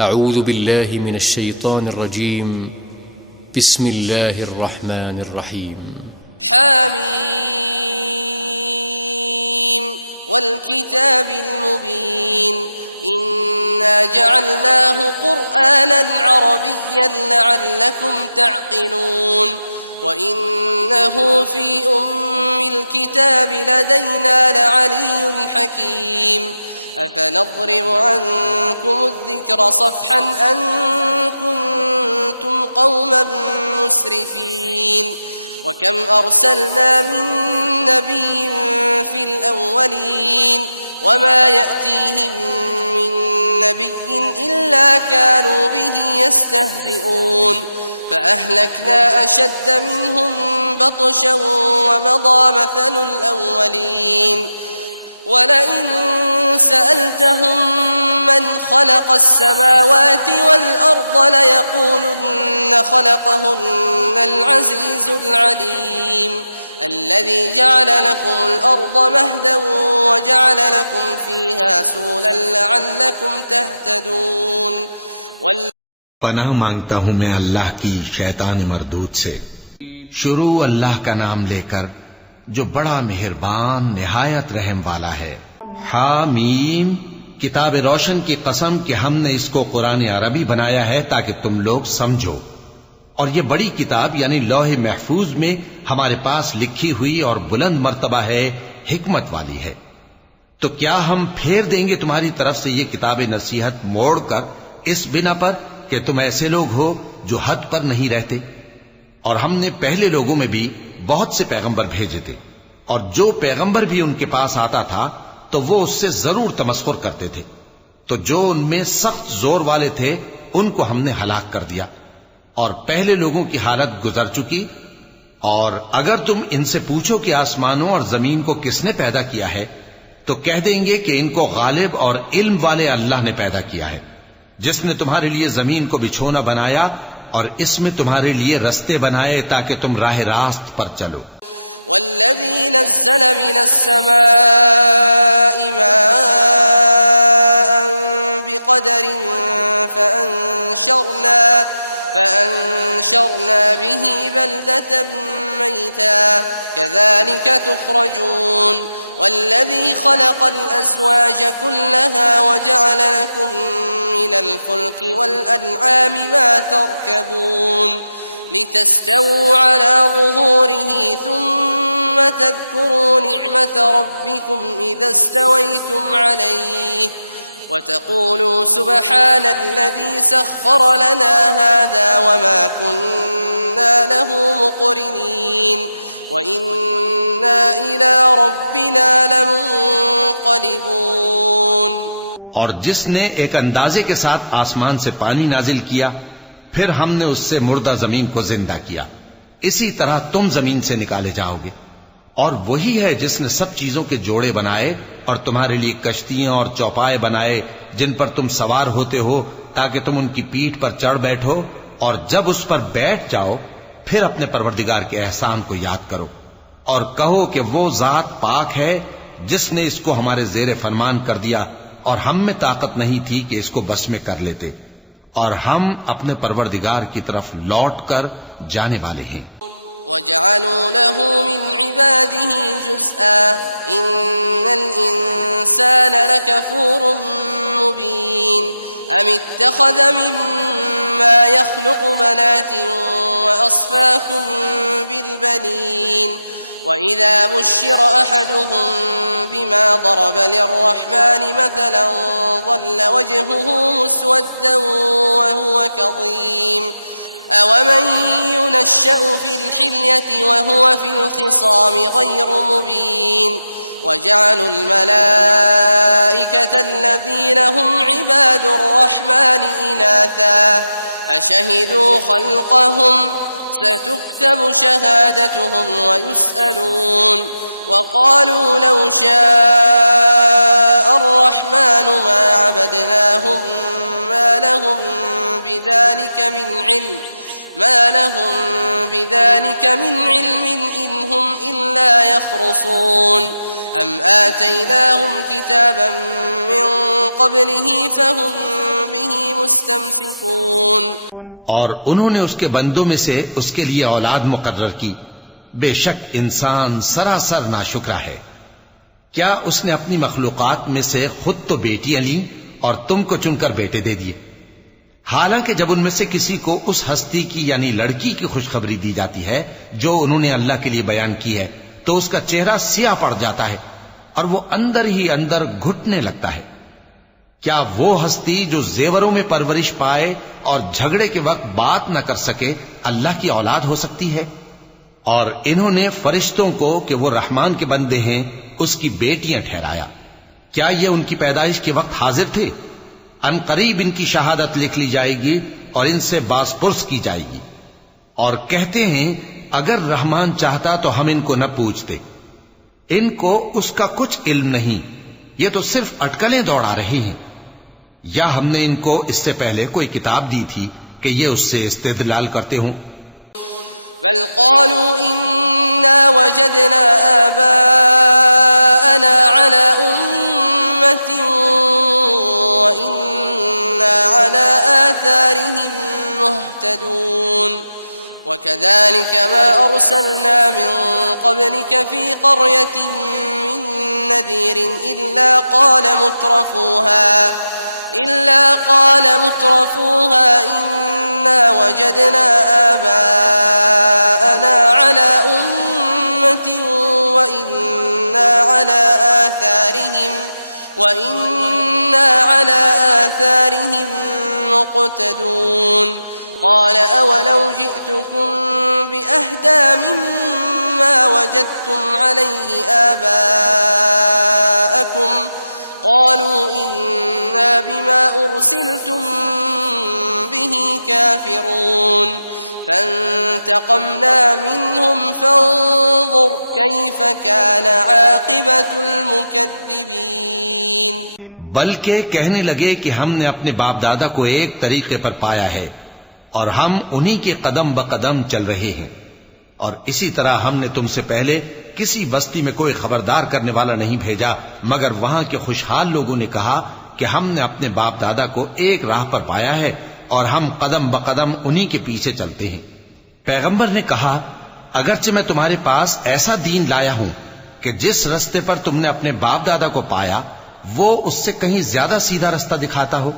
أعوذ بالله من الشيطان الرجيم بسم الله الرحمن الرحيم حميم والكتاب المبين إنا جعلناه قرآنا عربيا لعلكم تعقلون وإنه في أم الكتاب لدينا لعلي حكيم أفنضرب عنكم الذكر صفحا أن كنتم قوما مسرفين وكم أرسلنا من نبي في الأولين وما يأتيهم من نبي إلا كانوا به يستهزئون فأهلكنا أشد منهم بطشا ومضى مثل الأولين ولئن سألتهم من خلق السماوات والأرض ليقولن خلقهن العزيز العليم الذي جعل لكم الأرض مهدا وجعل لكم فيها سبلا لعلكم تهتدون पनाह मांगता हूं मैं अल्लाह की शैतान मरदूद से। शुरू अल्लाह का नाम लेकर जो बड़ा मेहरबान निहायत रहम वाला है। हामीम, किताब रोशन की कसम कि हमने इसको कुरान अरबी बनाया है ताकि तुम लोग समझो। और ये बड़ी किताब यानी लौह महफूज में हमारे पास लिखी हुई और बुलंद मर्तबा है, हिकमत वाली है। तो क्या हम फेर देंगे तुम्हारी तरफ से ये किताब नसीहत मोड़कर इस बिना पर कि तुम ऐसे लोग हो जो हद पर नहीं रहते। और हमने पहले लोगों में भी बहुत से पैगंबर भेजे थे और जो पैगंबर भी उनके पास आता था तो वो उससे जरूर तमस्खुर करते थे। तो जो उनमें सख्त जोर वाले थे उनको हमने हलाक कर दिया और पहले लोगों की हालत गुजर चुकी। और अगर तुम इनसे पूछो कि आसमानों और जमीन को किसने पैदा किया है तो कह देंगे कि इनको गालिब और इल्म वाले अल्लाह ने पैदा किया है, जिसने तुम्हारे लिए जमीन को बिछोना बनाया और इसमें तुम्हारे लिए रस्ते बनाए ताकि तुम राह रास्त पर चलो। वल्लज़ी नज़्ज़ल मिनस्समाइ माअन बिक़दरिन फअंशरना बिही बल्दतन मैता कज़ालिक तुख़रजून والذي خلق الأزواج كلها وجعل لكم من الفلك والأنعام ما تركبون لتستووا على ظهوره ثم تذكروا نعمة ربكم إذا استويتم عليه وتقولوا سبحان الذي سخر لنا هذا وما كنا له مقرنين وإنا إلى ربنا لمنقلبون। और जिसने एक अंदाजे के साथ आसमान से पानी नाजिल किया फिर हमने उससे मुर्दा जमीन को जिंदा किया, इसी तरह तुम जमीन से निकाले जाओगे। और वही है जिसने सब चीजों के जोड़े बनाए और तुम्हारे लिए कश्तियां और चौपाए बनाए जिन पर तुम सवार होते हो ताकि तुम उनकी पीठ पर चढ़ बैठो और जब उस पर बैठ जाओ फिर अपने परवरदिगार के एहसान को याद करो और कहो कि वो जात पाक है जिसने इसको हमारे जेरे फरमान कर दिया और हम में ताकत नहीं थी कि इसको बस में कर लेते और हम अपने परवरदिगार की तरफ लौट कर जाने वाले हैं। वजअलू लहू मिन इबादिही जुज़आ इन्नल इंसान लकफूरुन मुबीन अम इत्तखज़ मिम्मा यख्लुक़ु बनातिन वअस्फ़ाकुम बिलबनीन وإذا بشر أحدهم بما ضرب للرحمن مثلا ظل وجهه مسودا وهو كظيم أومن ينشأ في الحلية وهو في الخصام غير مبين وجعلوا الملائكة الذين هم عباد الرحمن إناثا أشهدوا خلقهم ستكتب شهادتهم ويسألون وقالوا لو شاء الرحمن ما عبدناهم ما لهم بذلك من علم إن هم إلا يخرصون أم آتيناهم كتابا من قبله فهم به मुस्तमसिकून। और उन्होंने उसके बंदों में से उसके लिए औलाद मुकर्रर की। बेशक इंसान सरासर नाशुक्रा है। क्या उसने अपनी मखलूकात में से खुद तो बेटियां ली और तुमको चुनकर बेटे दे दिए। हालांकि जब उनमें से किसी को उस हस्ती की यानी लड़की की खुशखबरी दी जाती है जो उन्होंने अल्लाह के लिए बयान की है, तो उसका चेहरा सियाह पड़ जाता है और वो अंदर ही अंदर घुटने लगता है। क्या वो हस्ती जो जेवरों में परवरिश पाए और झगड़े के वक्त बात न कर सके अल्लाह की औलाद हो सकती है? और इन्होंने फरिश्तों को कि वो रहमान के बंदे हैं उसकी बेटियां ठहराया। क्या ये उनकी पैदाइश के वक्त हाजिर थे? अनकरीब इनकी शहादत लिख ली जाएगी और इनसे बासपुर्स की जाएगी। और कहते हैं अगर रहमान चाहता तो हम इनको न पूछते। इनको उसका कुछ इल्म नहीं, ये तो सिर्फ अटकलें दौड़ा रहे हैं। या हमने इनको इससे पहले कोई किताब दी थी कि ये उससे इस्तेदलाल करते हों? बल क़ालू इन्ना वजदना आबाअना अला उम्मतिन व इन्ना अला आथारिहिम मुहतदून। वकज़ालिक मा अर्सलना मिन क़ब्लिक फ़ी क़र्यतिन मिन नज़ीरिन इल्ला क़ाल मुत्रफूहा इन्ना वजदना आबाअना अला उम्मतिन व इन्ना अला आथारिहिम मुक़तदून। क़ाल अवलौ जि'तुकुम बिअहदा मिम्मा वजदतुम अलैहि आबाअकुम क़ालू इन्ना बिमा उरसिलतुम बिही काफ़िरून। फंतक़म्ना मिन्हुम फंज़ुर कैफ़ कान आक़िबतुल मुकद्दिबीन। बल्कि कहने लगे कि हमने अपने बाप दादा को एक तरीके पर पाया है और हम उन्हीं के कदम ब कदम चल रहे हैं। और इसी तरह हमने तुमसे पहले किसी बस्ती में कोई खबरदार करने वाला नहीं भेजा, मगर वहां के खुशहाल लोगों ने कहा कि हमने अपने बाप दादा को एक राह पर पाया है और हम कदम ब कदम उन्हीं के पीछे चलते हैं। पैगंबर ने कहा अगरचे मैं तुम्हारे पास ऐसा दीन लाया हूं कि जिस रास्ते पर तुमने अपने बाप दादा को पाया वो उससे कहीं ज्यादा सीधा रास्ता दिखाता हो,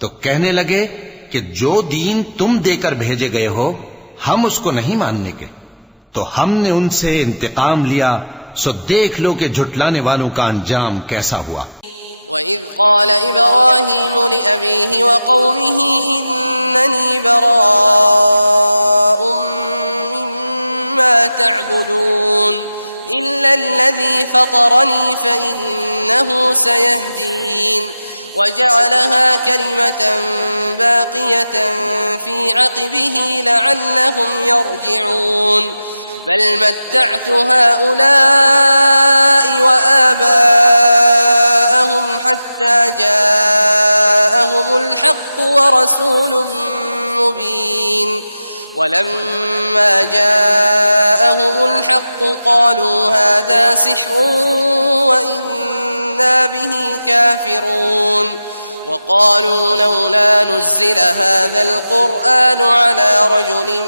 तो कहने लगे कि जो दीन तुम देकर भेजे गए हो हम उसको नहीं मानने के। तो हमने उनसे इंतकाम लिया, सो देख लो कि झुटलाने वालों का अंजाम कैसा हुआ। वइज़ क़ाल इब्राहीम लिअबीहि व क़ौमिहि इन्ननी बराअुम मिम्मा तअबुदून इल्ला अल्लज़ी फ़तरनी फ़इन्नहु सयहदीन। वजअलहा कलिमतन बाक़ियतन फ़ी अक़बिही लअल्लहुम यरजिऊन। बल मत्तअतु हाउलाइ व आबाअहुम हत्ता जाअहुमुल हक़्क़ु व रसूलुम मुबीन। वलम्मा जाअहुमुल हक़्क़ु क़ालू हाज़ा सिह्रुन व इन्ना बिही काफ़िरून। वक़ालू लौला नुज़्ज़िल हाज़ल क़ुरआन अला रजुलिन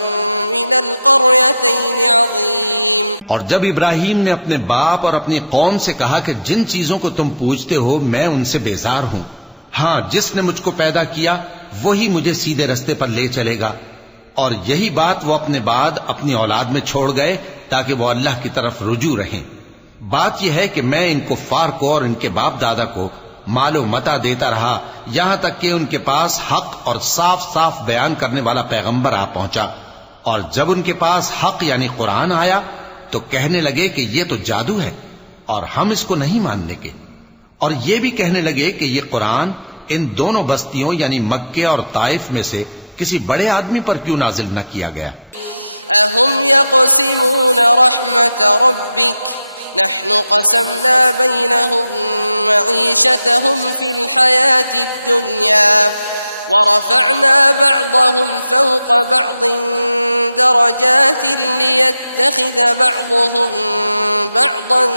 मिनल क़र्यतैनि अज़ीम। और जब इब्राहीम ने अपने बाप और अपनी कौम से कहा कि जिन चीजों को तुम पूजते हो मैं उनसे बेजार हूं, हाँ जिसने मुझको पैदा किया वही मुझे सीधे रास्ते पर ले चलेगा। और यही बात वो अपने बाद अपनी औलाद में छोड़ गए ताकि वो अल्लाह की तरफ रुजू रहें। बात यह है कि मैं इन कुफ्फार को और इनके बाप दादा को मालो मता देता रहा यहां तक कि उनके पास हक और साफ साफ बयान करने वाला पैगंबर आ पहुंचा। और जब उनके पास हक यानी कुरान आया तो कहने लगे कि ये तो जादू है और हम इसको नहीं मानने के। और ये भी कहने लगे कि ये कुरान इन दोनों बस्तियों यानी मक्के और ताइफ में से किसी बड़े आदमी पर क्यों नाजिल न किया गया। अहुम यक़सिमून रहमत रब्बिक नहनु क़समना बैनहुम मईशतहुम फिल हयातिद दुनिया व रफ़अना बअदहुम फ़ौक़ बअदिन दरजातिन लियत्तख़िज़ बअदुहुम बअदन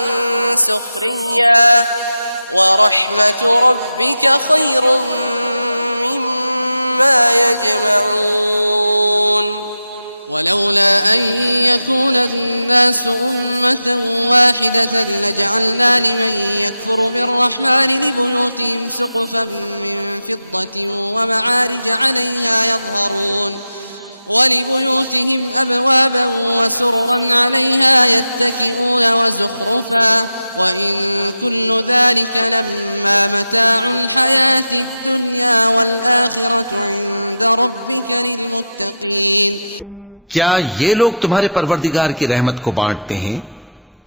सुख़रिय्या व रहमतु रब्बिक ख़ैरुम ما يجمعون ولولا أن يكون الناس أمة واحدة لجعلنا لمن يكفر بالرحمن لبيوتهم سقفا من فضة ومعارج عليها يظهرون ولبيوتهم أبوابا وسررا عليها يتكئون وزخرفا وإن كل ذلك لما متاع الحياة الدنيا والآخرة عند ربك للمتقين। क्या ये लोग तुम्हारे परवरदिगार की रहमत को बांटते हैं?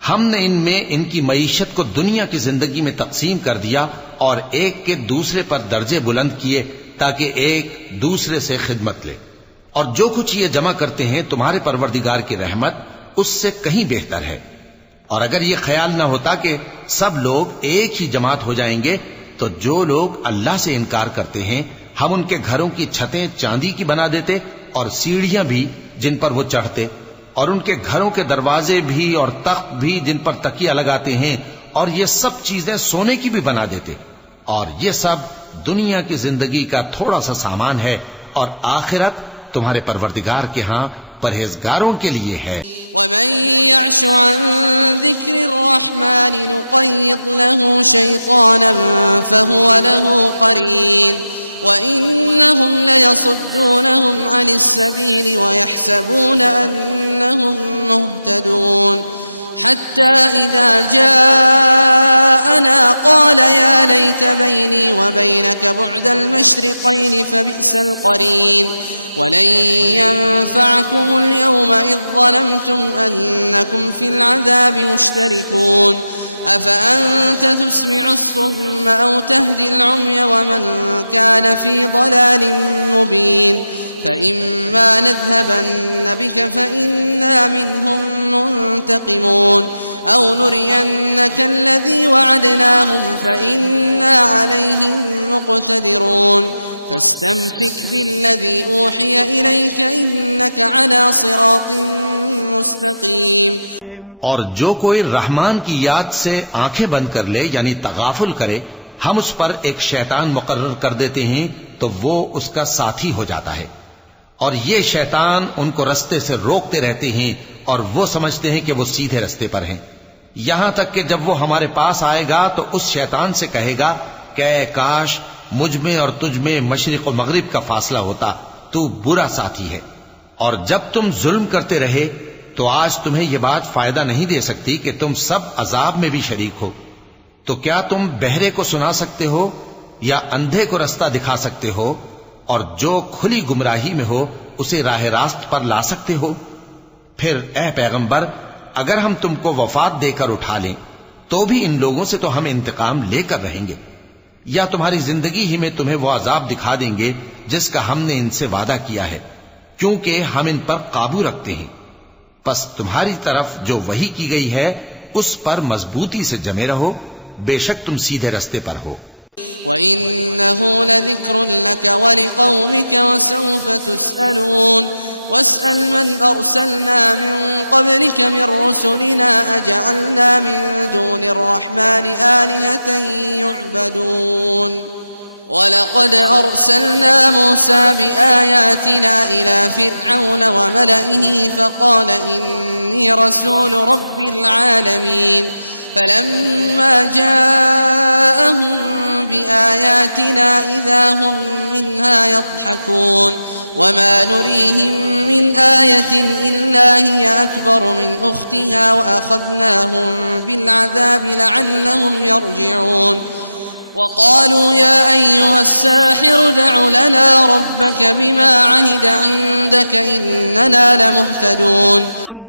हमने इनमें इनकी मईशत को दुनिया की जिंदगी में तकसीम कर दिया और एक के दूसरे पर दर्जे बुलंद किए ताकि एक दूसरे से खिदमत ले। और जो कुछ ये जमा करते हैं तुम्हारे परवरदिगार की रहमत उससे कहीं बेहतर है। और अगर ये ख्याल न होता कि सब लोग एक ही जमात हो जाएंगे तो जो लोग अल्लाह से इनकार करते हैं हम उनके घरों की छतें चांदी की बना देते और सीढ़ियां भी जिन पर वो चढ़ते और उनके घरों के दरवाजे भी और तख्त भी जिन पर तकिया लगाते हैं और ये सब चीजें सोने की भी बना देते। और ये सब दुनिया की जिंदगी का थोड़ा सा सामान है और आखिरत तुम्हारे परवरदिगार के यहाँ परहेजगारों के लिए है। वमन यअश अन ज़िक्रिर्रहमान नुक़य्यिद लहू शैतानन फहुव लहू क़रीन वइन्नहुम लयसुद्दूनहुम अनिस्सबील वयहसबून अन्नहुम मुहतदून हत्ता इज़ा जाअना क़ाल या लैत बैनी व बैनक बुअदल मशरिक़ैन फबिअसल क़रीन वलन यंफ़अकुमुल यौम इज़ ज़लमतुम अन्नकुम फ़िल अज़ाबि मुश्तरिकून अफ़अन्त तुस्मिउ अस्सुम्म औ तहदिल उम्य वमन कान फ़ी ضलालिन मुबीन فإما نذهبن بك فإنا منهم منتقمون أو نرينك الذي وعدناهم فإنا عليهم مقتدرون فاستمسك بالذي أوحي إليك إنك على صراط मुस्तकीम। और जो कोई रहमान की याद से आंखें बंद कर ले यानी तगाफुल करे हम उस पर एक शैतान मुकर्रर कर देते हैं तो वो उसका साथी हो जाता है। और ये शैतान उनको रस्ते से रोकते रहते हैं और वो समझते हैं कि वो सीधे रस्ते पर हैं। यहां तक कि जब वो हमारे पास आएगा तो उस शैतान से कहेगा कि काश मुझ में और तुझ में मशरिक और मगरिब का फासला होता, तू बुरा साथी है। और जब तुम जुल्म करते रहे तो आज तुम्हें यह बात फायदा नहीं दे सकती कि तुम सब अजाब में भी शरीक हो। तो क्या तुम बहरे को सुना सकते हो या अंधे को रास्ता दिखा सकते हो और जो खुली गुमराही में हो उसे राह रास्त पर ला सकते हो? फिर ए पैगंबर, अगर हम तुमको वफात देकर उठा लें तो भी इन लोगों से तो हम इंतकाम लेकर रहेंगे, या तुम्हारी जिंदगी ही में तुम्हें वो अजाब दिखा देंगे जिसका हमने इनसे वादा किया है, क्योंकि हम इन पर काबू रखते हैं। बस तुम्हारी तरफ जो वही की गई है उस पर मजबूती से जमे रहो, बेशक तुम सीधे रास्ते पर हो। वइन्नहु लज़िक्रुन लक वलिक़ौमिक वसौफ़ तुस्अलून वस्अल मन अरसलना मिन क़ब्लिक मिन रुसुलिना अजअलना मिन दूनिर्रहमानि आलिहतन युअबदून वलक़द अर्सलना मूसा बिआयातिना इला फ़िरऔन वमलइहि फ़क़ाल इन्नी रसूल रब्बिल आलमीन फलम्मा जाअहुम बिआयातिना इज़ा हुम मिन्हा यضحकून वमा नुरीहिम मिन आयतिन इल्ला हिय अकबर मिन उख्तिहा वअख़ज़नाहुम बिलअज़ाबि लअल्लहुम यरजिऊन वक़ालू या अय्युहस्साहिरु उद्'उ लना रब्बक बिमा अहिद इंदक इन्नना लमुहतदून।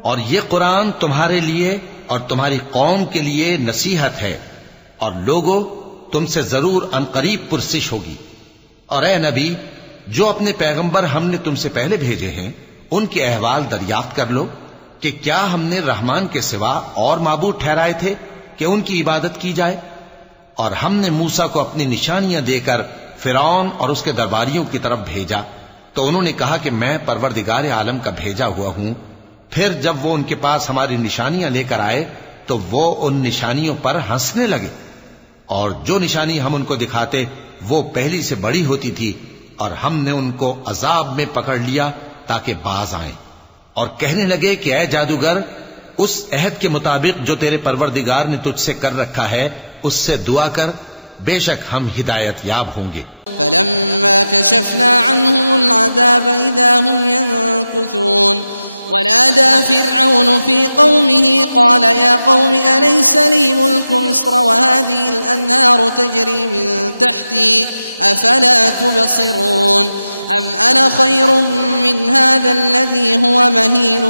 और ये कुरान तुम्हारे लिए और तुम्हारी कौम के लिए नसीहत है और लोगों तुमसे जरूर अनकरीब पुरसिश होगी। और ए नबी, जो अपने पैगंबर हमने तुमसे पहले भेजे हैं उनके अहवाल दरियाफ्त कर लो कि क्या हमने रहमान के सिवा और माबूद ठहराए थे कि उनकी इबादत की जाए। और हमने मूसा को अपनी निशानियां देकर फिरौन और उसके दरबारियों की तरफ भेजा तो उन्होंने कहा कि मैं परवरदिगार आलम का भेजा हुआ हूं। फिर जब वो उनके पास हमारी निशानियां लेकर आए तो वो उन निशानियों पर हंसने लगे और जो निशानी हम उनको दिखाते वो पहली से बड़ी होती थी और हमने उनको अजाब में पकड़ लिया ताकि बाज आएं, और कहने लगे कि ऐ जादूगर, उस अहद के मुताबिक जो तेरे परवरदिगार ने तुझसे कर रखा है उससे दुआ कर, बेशक हम हिदायत याब होंगे। फलम्मा कशफना अन्हुमुल अज़ाब इज़ा हुम यनकुसून वनादा फ़िरऔन फ़ी क़ौमिही क़ाल या क़ौमि अलैस ली मुल्कु मिस्र वहाज़िहिल अन्हारु तजरी मिन तहती अफ़ला तुबसिरून अम अना खैरुम मिन हाज़ाल्लज़ी हुव महीन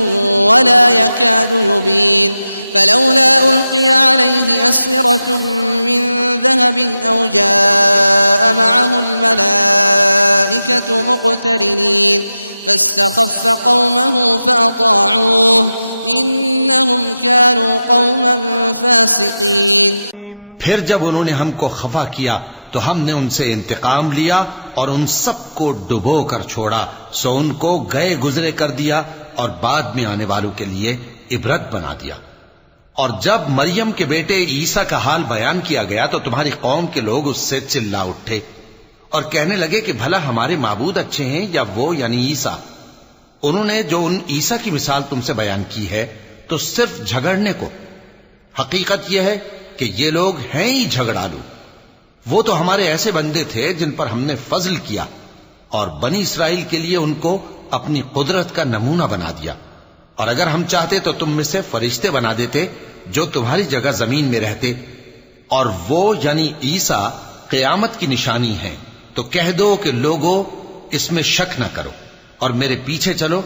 वला यकादु युबीन फलौला उल्क़िया अलैहि अस्विरतुम मिन ज़हबिन औ जाअ मअहुल मलाइकतु मुक़तरिनीन फस्तख़फ़्फ़ क़ौमहु फ़अताऊह इन्नहुम कानू क़ौमन फ़ासिक़ीन। फिर जब उन्होंने हमको खफा किया तो हमने उनसे इंतकाम लिया और उन सबको डुबो कर छोड़ा, सो उनको गए गुजरे कर दिया और बाद में आने वालों के लिए इबरत बना दिया। और जब मरियम के बेटे ईसा का हाल बयान किया गया तो तुम्हारी कौम के लोग उससे चिल्ला उठे और कहने लगे कि भला हमारे माबूद अच्छे हैं या वो यानी ईसा। उन्होंने जो उन ईसा की मिसाल तुमसे बयान की है तो सिर्फ झगड़ने को। हकीकत यह है कि ये लोग हैं ही झगड़ालू। वो तो हमारे ऐसे बंदे थे जिन पर हमने फजल किया और बनी इसराइल के लिए उनको अपनी कुदरत का नमूना बना दिया। और अगर हम चाहते तो तुम में से फरिश्ते बना देते जो तुम्हारी जगह जमीन में रहते, और वो यानी ईसा क़यामत की निशानी है। तो कह दो कि लोगों, इसमें शक न करो और मेरे पीछे चलो,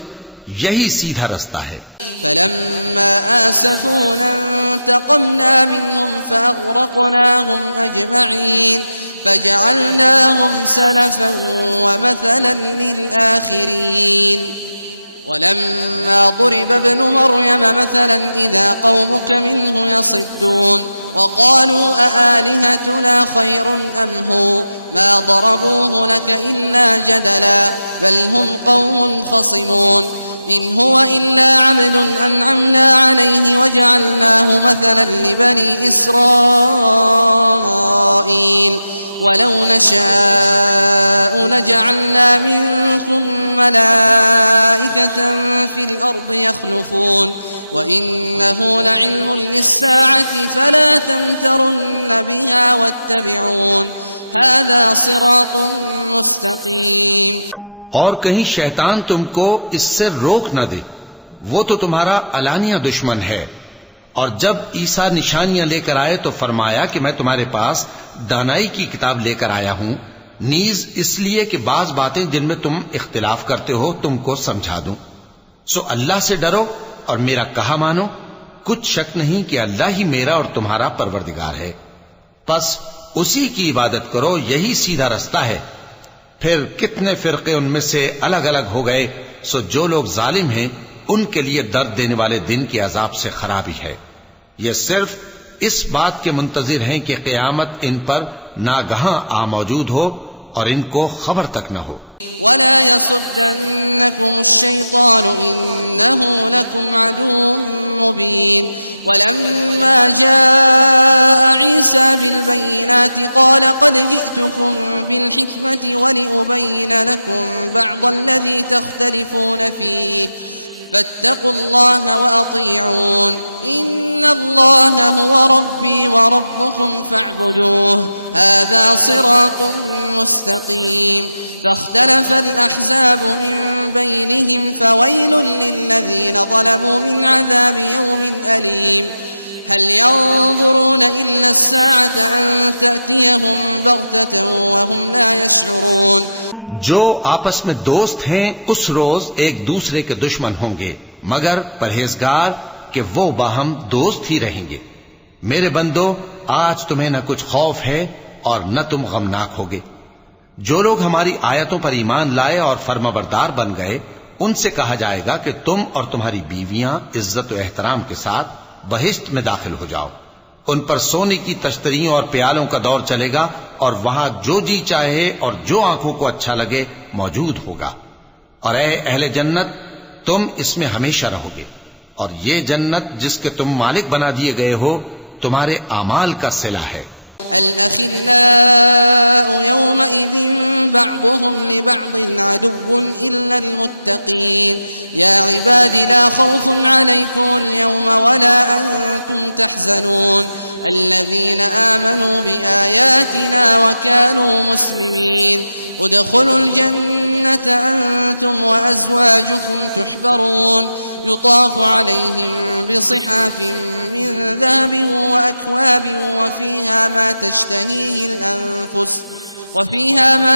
यही सीधा रास्ता है। फलम्मा आसफूना इंतक़मना मिन्हुम फअग़रक़नाहुम अजमईन फजअलनाहुम सलफन व मथलन लिलआखिरीन वलम्मा ضرب ابن مريم مثلا إذا قومك منه يصدون وقالوا أآلهتنا خير أم هو ما ضربوه لك إلا جدلا بل هم قوم خصمون إن هو إلا عبد أنعمنا عليه وجعلناه مثلا لبني إسرائيل ولو نشاء لجعلنا منكم ملائكة في الأرض يخلفون وإنه لعلم للساعة فلا تمترن بها واتبعون هذا صراط مستقيم। और कहीं शैतान तुमको इससे रोक न दे, वो तो तुम्हारा अलानिया दुश्मन है। और जब ईसा निशानियां लेकर आए तो फरमाया कि मैं तुम्हारे पास दानाई की किताब लेकर आया हूं, नीज इसलिए कि बाज बातें जिनमें तुम इख्तिलाफ करते हो तुमको समझा दूं। सो अल्लाह से डरो और मेरा कहा मानो, कुछ शक नहीं कि अल्लाह ही मेरा और तुम्हारा परवरदिगार है। बस उसी की इबादत करो, यही सीधा रास्ता है। फिर कितने फिरके उनमें से अलग अलग हो गए। सो जो लोग जालिम हैं उनके लिए दर्द देने वाले दिन के अजाब से खराबी है। ये सिर्फ इस बात के मुंतजिर हैं कि क़यामत इन पर नागहां आ मौजूद हो और इनको खबर तक न हो। वला यसुद्दन्नकुम अश-शैतान इन्नहु लकुम अदुव्वुन मुबीन वलम्मा जाअ ईसा बिल-बय्यिनाति क़ाल क़द जि'तुकुम बिल-हिकमति वलिउबय्यिन लकुम बअद अल्लज़ी तख्तलिफून फ़ीहि फत्तक़ुल्लाह वअतीऊन इन्नल्लाह हुवा रब्बी व रब्बुकुम फ़अब्दूह हाज़ा सिरातुम मुस्तक़ीम فاختلف الأحزاب من بينهم فويل للذين ظلموا من عذاب يوم أليم هل ينظرون إلا الساعة أن تأتيهم بغتة وهم لا يشعرون। जो आपस में दोस्त हैं उस रोज एक दूसरे के दुश्मन होंगे, मगर परहेजगार कि वो बाहम दोस्त ही रहेंगे। मेरे बंदो, आज तुम्हें न कुछ खौफ है और न तुम गमनाक होगे। जो लोग हमारी आयतों पर ईमान लाए और फर्माबरदार बन गए, उनसे कहा जाएगा कि तुम और तुम्हारी बीवियां इज्जत और एहतराम के साथ बहिश्त में दाखिल हो जाओ। उन पर सोने की तश्तरियों और प्यालों का दौर चलेगा और वहां जो जी चाहे और जो आंखों को अच्छा लगे मौजूद होगा। और ऐ अहले जन्नत, तुम इसमें हमेशा रहोगे। और ये जन्नत जिसके तुम मालिक बना दिए गए हो, तुम्हारे आमाल का सिला है। الأخلاء يومئذ بعضهم لبعض عدو إلا المتقين يا عباد لا خوف عليكم اليوم ولا أنتم تحزنون الذين آمنوا بآياتنا وكانوا مسلمين ادخلوا الجنة أنتم وأزواجكم تحبرون يطاف عليهم بصحاف من ذهب وأكواب وفيها ما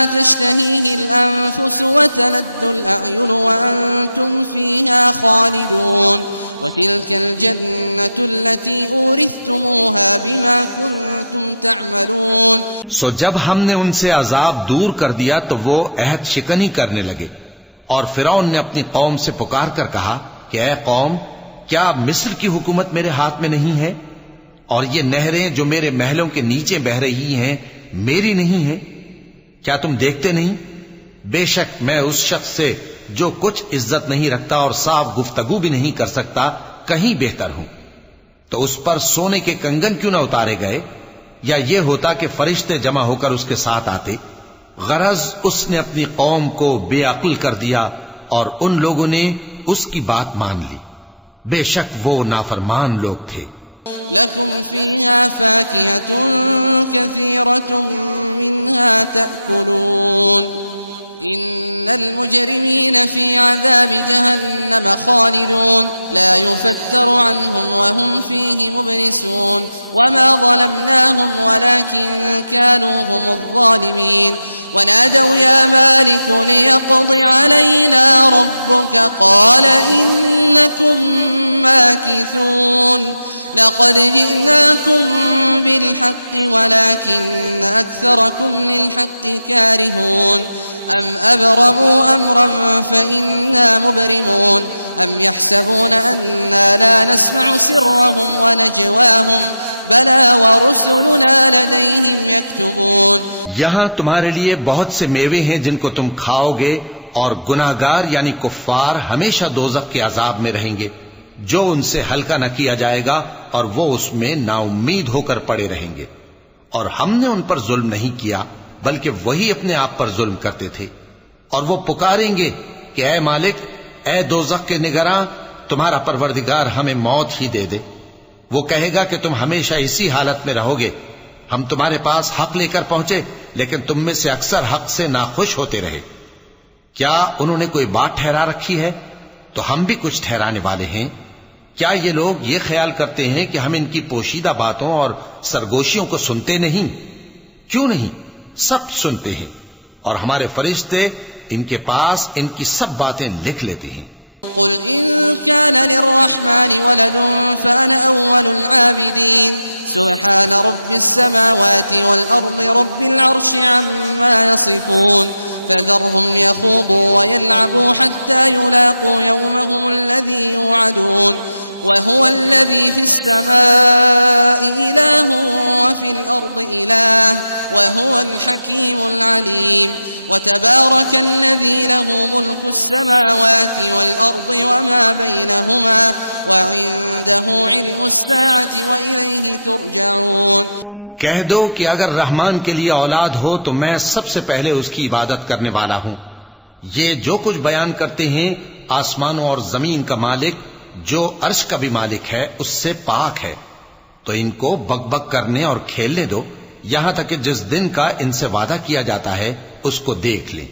تشتهيه الأنفس وتلذ الأعين وأنتم فيها خالدون وتلك الجنة التي أورثتموها بما كنتم تعملون सो जब हमने उनसे अजाब दूर कर दिया तो वो अहद शिकनी करने लगे और फिरौन ने अपनी कौम से पुकार कर कहा कि ऐ कौम, क्या मिस्र की हुकूमत मेरे हाथ में नहीं है और ये नहरें जो मेरे महलों के नीचे बह रही हैं मेरी नहीं है? क्या तुम देखते नहीं? बेशक मैं उस शख्स से जो कुछ इज्जत नहीं रखता और साफ गुफ्तगू भी नहीं कर सकता कहीं बेहतर हूं। तो उस पर सोने के कंगन क्यों न उतारे गए, या यह होता कि फरिश्ते जमा होकर उसके साथ आते। गरज उसने अपनी कौम को बेअक्ल कर दिया और उन लोगों ने उसकी बात मान ली। बेशक वो नाफरमान लोग थे। लकुम फीहा फाकिहतुन कसीरतुन मिन्हा तअकुलून इन्नल मुजरिमीन फी अज़ाब जहन्नम खालिदून ला युफत्तरु अन्हुम वहुम फीहि मुब्लिसून वमा ज़लमनाहुम वलाकिन कानू हुमुज़्ज़ालिमीन वनादौ या मालिक लियक़्दि अलैना रब्बुक क़ाल इन्नकुम माकिसून लक़द जि'नाकुम बिल्हक़्क़ि वलाकिन्न अक्सरकुम लिल्हक़्क़ि कारिहून أم أبرموا أمرا فإنا مبرمون أم يحسبون أنا لا نسمع سرهم ونجواهم بلى ورسلنا لديهم يكتبون यहाँ तुम्हारे लिए बहुत से मेवे हैं जिनको तुम खाओगे और गुनाहगार यानी कुफ्फार हमेशा दोज़ख के अजाब में रहेंगे जो उनसे हल्का न किया जाएगा और वो उसमें नाउम्मीद होकर पड़े रहेंगे। और हमने उन पर जुल्म नहीं किया बल्कि वही अपने आप पर जुल्म करते थे। और वो पुकारेंगे कि ऐ मालिक, ऐ दोज़ख के निगरां, तुम्हारा परवरदिगार हमें मौत ही दे दे। वो कहेगा कि तुम हमेशा इसी हालत में रहोगे। हम तुम्हारे पास हक लेकर पहुंचे लेकिन तुम में से अक्सर हक से नाखुश होते रहे। क्या उन्होंने कोई बात ठहरा रखी है? तो हम भी कुछ ठहराने वाले हैं। क्या ये लोग ये ख्याल करते हैं कि हम इनकी पोशीदा बातों और सरगोशियों को सुनते नहीं? क्यों नहीं, सब सुनते हैं और हमारे फरिश्ते इनके पास इनकी सब बातें लिख लेते हैं। قل إن كان للرحمن ولد فأنا أول العابدين سبحان رب السماوات والأرض رب العرش عما يصفون فذرهم يخوضوا ويلعبوا حتى يلاقوا يومهم الذي يوعدون وهو الذي في السماء إله وفي الأرض إله وهو الحكيم العليم وتبارك الذي له ملك السماوات والأرض وما بينهما وعنده علم الساعة وإليه ترجعون। कह दो कि अगर रहमान के लिए औलाद हो तो मैं सबसे पहले उसकी इबादत करने वाला हूं। ये जो कुछ बयान करते हैं आसमानों और जमीन का मालिक जो अर्श का भी मालिक है उससे पाक है। तो इनको बकबक करने और खेलने दो यहां तक कि जिस दिन का इनसे वादा किया जाता है उसको देख लें।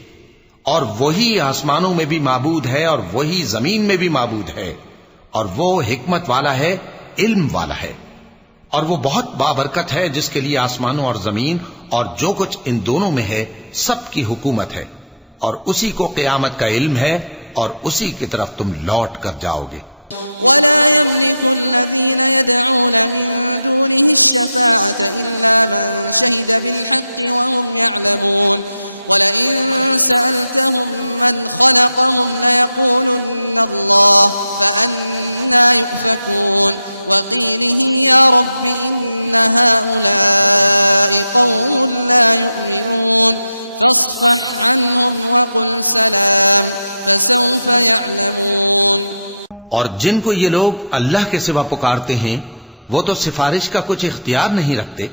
और वही आसमानों में भी माबूद है और वही जमीन में भी माबूद है और वो हिकमत वाला है, इल्म वाला है। और वो बहुत बाबरकत है जिसके लिए आसमानों और जमीन और जो कुछ इन दोनों में है सबकी हुकूमत है और उसी को क़यामत का इल्म है और उसी की तरफ तुम लौट कर जाओगे। ولا يملك الذين يدعون من دونه الشفاعة إلا من شهد بالحق وهم يعلمون ولئن سألتهم من خلقهم ليقولن الله فأنى يؤفكون وقيله يا رب إن هؤلاء قوم لا يؤمنون فاصفح عنهم وقل سلام فسوف يعلمون। और जिनको ये लोग अल्लाह के सिवा पुकारते हैं वो तो सिफारिश का कुछ इख्तियार नहीं रखते।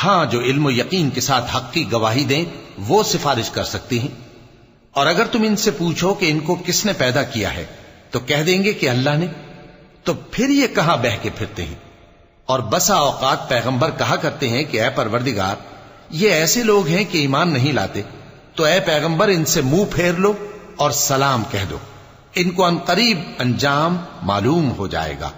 हां, जो इल्म यकीन के साथ हक की गवाही दें वो सिफारिश कर सकती हैं। और अगर तुम इनसे पूछो कि इनको किसने पैदा किया है तो कह देंगे कि अल्लाह ने। तो फिर ये कहां बह के फिरते हैं। और बसा औकात पैगंबर कहा करते हैं कि ऐ परवरदिगार, ये ऐसे लोग हैं कि ईमान नहीं लाते, तो ऐ पैगंबर इनसे मुंह फेर लो और सलाम कह दो, इनको अनकरीब अंजाम मालूम हो जाएगा।